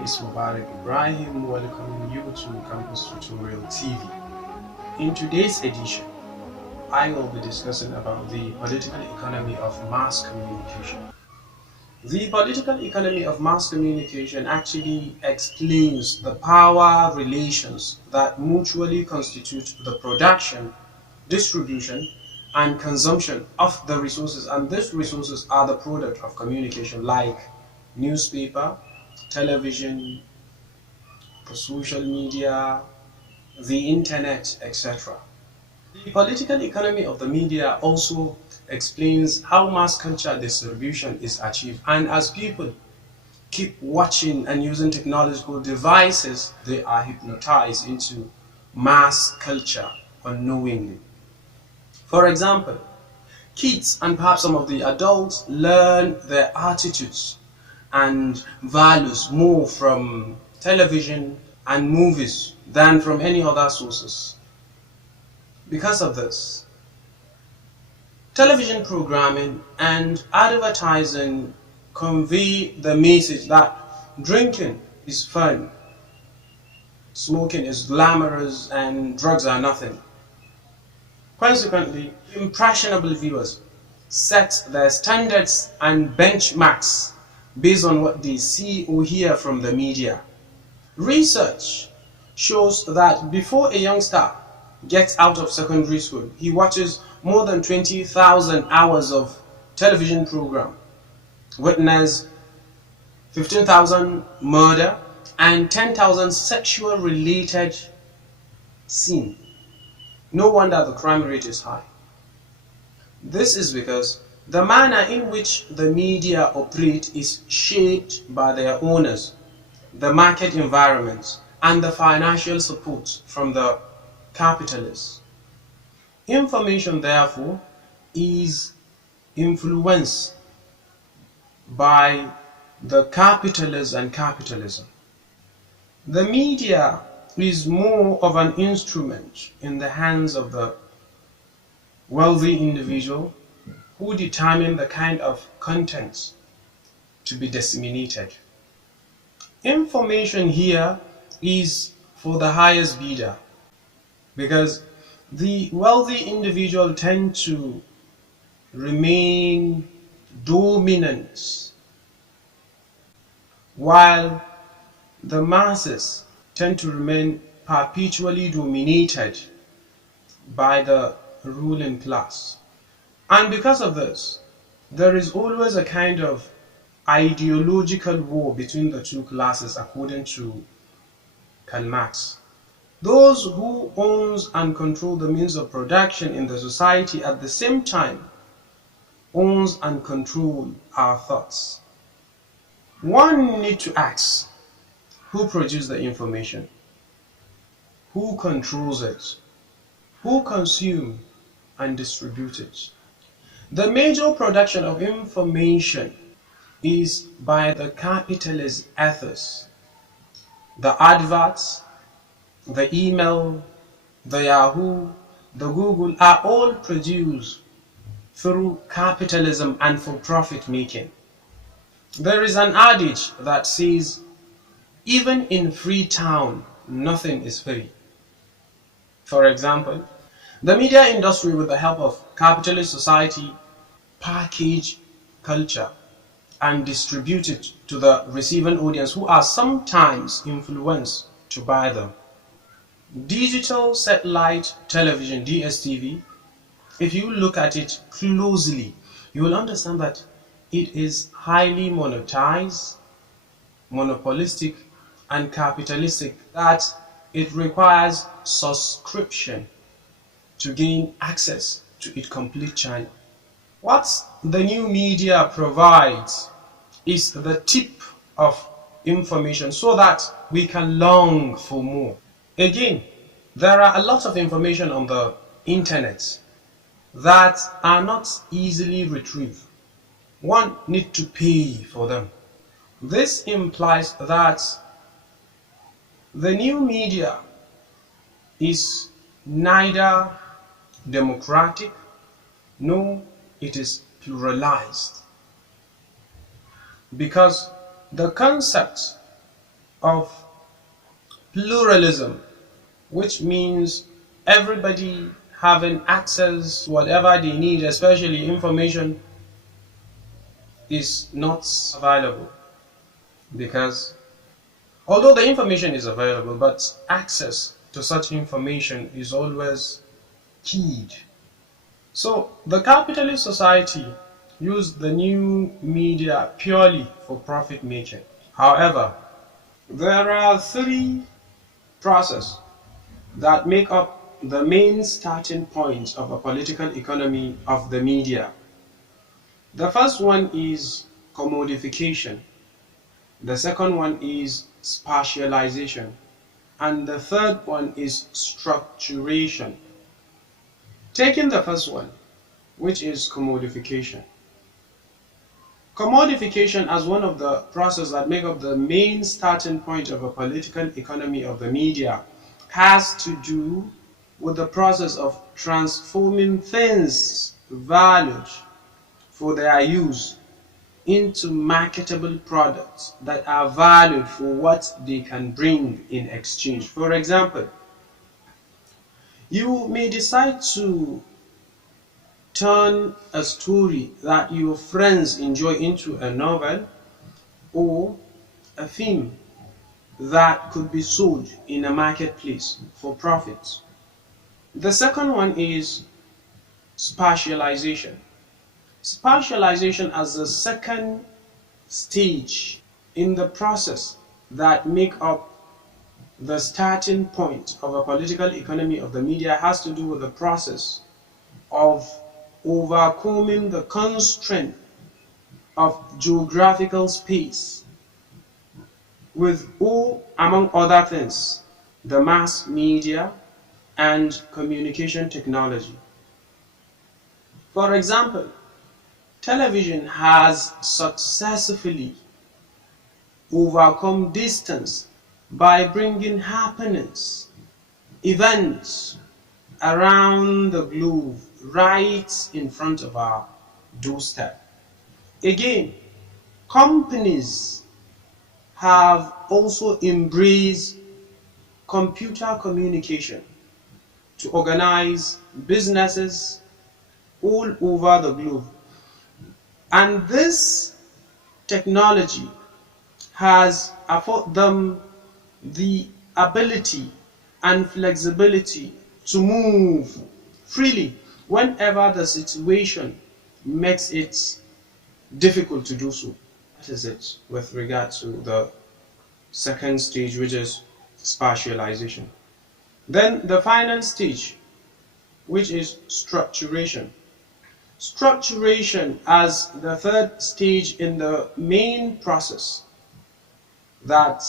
name is Mubarak Ibrahim, welcoming you to Campus Tutorial TV. In today's edition, I will be discussing about the political economy of mass communication. The political economy of mass communication actually explains the power relations that mutually constitute the production, distribution, and consumption of the resources, and these resources are the product of communication like newspaper, television, the social media, the internet, etc. The political economy of the media also explains how mass culture distribution is achieved, and as people keep watching and using technological devices, they are hypnotized into mass culture unknowingly. For example, kids and perhaps some of the adults learn their attitudes and values more from television and movies than from any other sources. Because of this, television programming and advertising convey the message that drinking is fun, smoking is glamorous, and drugs are nothing. Consequently, impressionable viewers set their standards and benchmarks based on what they see or hear from the media. Research shows that before a youngster gets out of secondary school, he watches more than 20,000 hours of television program, witness 15,000 murder and 10,000 sexual related scenes. No wonder the crime rate is high. This is because the manner in which the media operate is shaped by their owners, the market environment, and the financial support from the capitalists. Information, therefore, is influenced by the capitalists and capitalism. The media is more of an instrument in the hands of the wealthy individual who determine the kind of content to be disseminated. Information here is for the highest bidder because the wealthy individual tend to remain dominant while the masses tend to remain perpetually dominated by the ruling class. And because of this, there is always a kind of ideological war between the two classes according to Karl Marx. Those who owns and control the means of production in the society at the same time owns and control our thoughts. One need to ask, who produces the information? Who controls it? Who consumes and distributes it? The major production of information is by the capitalist ethos. The adverts, the email, the Yahoo, the Google are all produced through capitalism and for profit making. There is an adage that says, even in Freetown, nothing is free. For example, the media industry, with the help of capitalist society, package culture and distribute it to the receiving audience who are sometimes influenced to buy them. Digital satellite television, DSTV, if you look at it closely, you will understand that it is highly monetized, monopolistic, and capitalistic, that it requires subscription to gain access to its complete channel. What the new media provides is the tip of information so that we can long for more. Again, there are a lot of information on the internet that are not easily retrieved. One needs to pay for them. This implies that the new media is neither democratic nor it is pluralized, because the concept of pluralism, which means everybody having access to whatever they need, especially information, is not available. Because although the information is available, but access to such information is always keyed. So the capitalist society used the new media purely for profit making. However, there are three processes that make up the main starting point of a political economy of the media. The first one is commodification, the second one is spatialization, and the third one is structuration. Taking the first one, which is commodification. Commodification as one of the processes that make up the main starting point of a political economy of the media has to do with the process of transforming things valued for their use into marketable products that are valued for what they can bring in exchange. For example, you may decide to turn a story that your friends enjoy into a novel or a film that could be sold in a marketplace for profit. The second one is spatialization. Spatialization as the second stage in the process that make up the starting point of a political economy of the media has to do with the process of overcoming the constraint of geographical space with all, among other things, the mass media and communication technology. For example, television has successfully overcome distance by bringing happenings, events around the globe right in front of our doorstep. Again, companies have also embraced computer communication to organize businesses all over the globe. And this technology has afforded them the ability and flexibility to move freely whenever the situation makes it difficult to do so. That is it with regard to the second stage, which is spatialization. Then the final stage, which is structuration. Structuration as the third stage in the main process that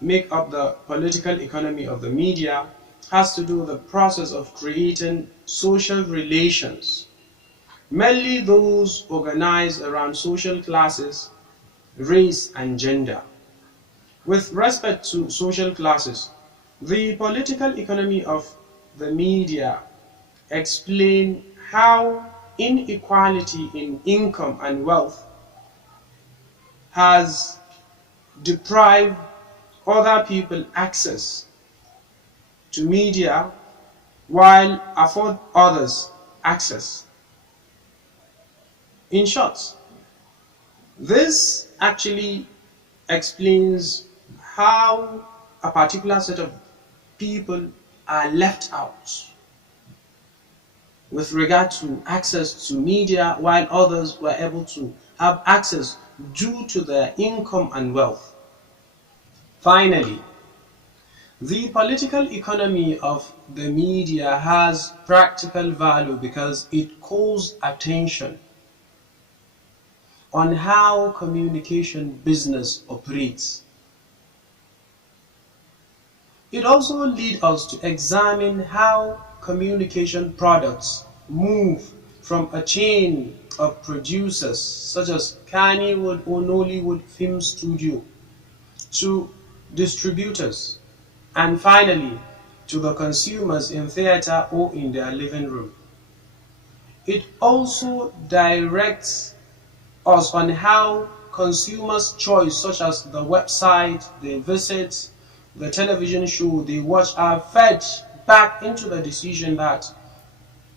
make up the political economy of the media has to do with the process of creating social relations, mainly those organized around social classes, race, and gender. With respect to social classes, the political economy of the media explain how inequality in income and wealth has deprived other people access to media while afford others access. In short, this actually explains how a particular set of people are left out with regard to access to media while others were able to have access due to their income and wealth. Finally, the political economy of the media has practical value because it calls attention on how communication business operates. It also leads us to examine how communication products move from a chain of producers such as Kannywood or Nollywood Film Studio to distributors and finally to the consumers in theater or in their living room. It also directs us on how consumers' choice, such as the website they visit, the television show they watch, are fed back into the decision that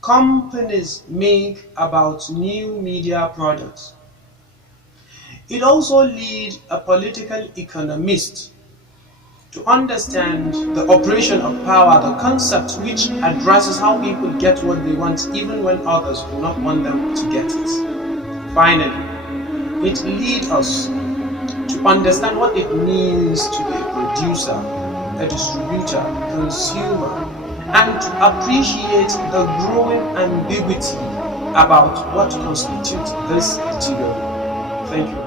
companies make about new media products. It also leads a political economist to understand the operation of power, the concept which addresses how people get what they want even when others do not want them to get it. Finally, it leads us to understand what it means to be a producer, a distributor, consumer, and to appreciate the growing ambiguity about what constitutes this category. Thank you.